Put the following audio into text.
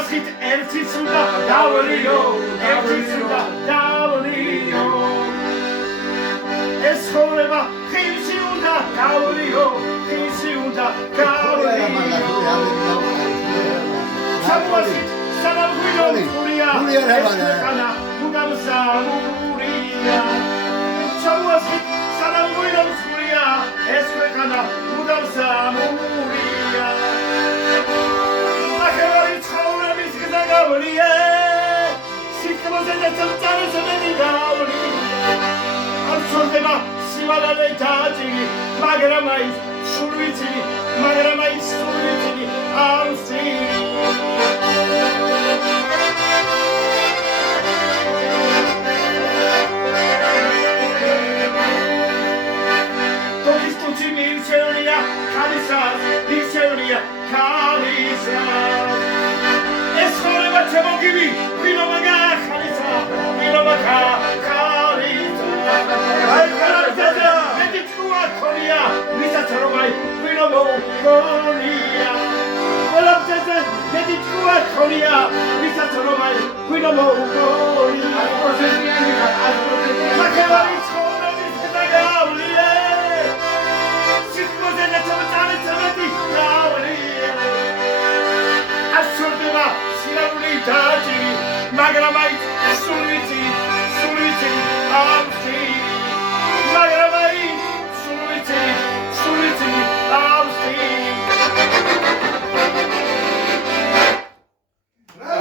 ჩამოასხით ერთიც უნდა დავლიო ერთიც უნდა დავლიო ეს ცხოვრება ხილში უნდა გავლიო ხილში უნდა გავლიო ჩამოასხით სანამ გვინომწურია ეს ქვეყანა მუდამ სამურია ჩამოასხით სანამ გვინომწურია ეს ქვეყანა მუდამ სამურია ნახევარი ცხოვრების გზა გავლიე სიტყვაზე და წამწარზე მეტი გავლიე არ ცხოვრდება სიმალავე დაჭირი მაგრამ აიც სულვიცინი მაგრამ აიც სულვიცინი არ ვსწირი მირჩევნია ხალისას მირჩევნია ხალისას ეს ცხოვრება ჩემოგივი ვინომაგა ხალისა ვინომაგა ხალისა აი ხალისა მეტი ჭკუა ქონია ვისაც რომ აი ვინომოგონია ყველაფერზე მეტი ჭკუა ქონია ვისაც რომ აი ვინომოგონია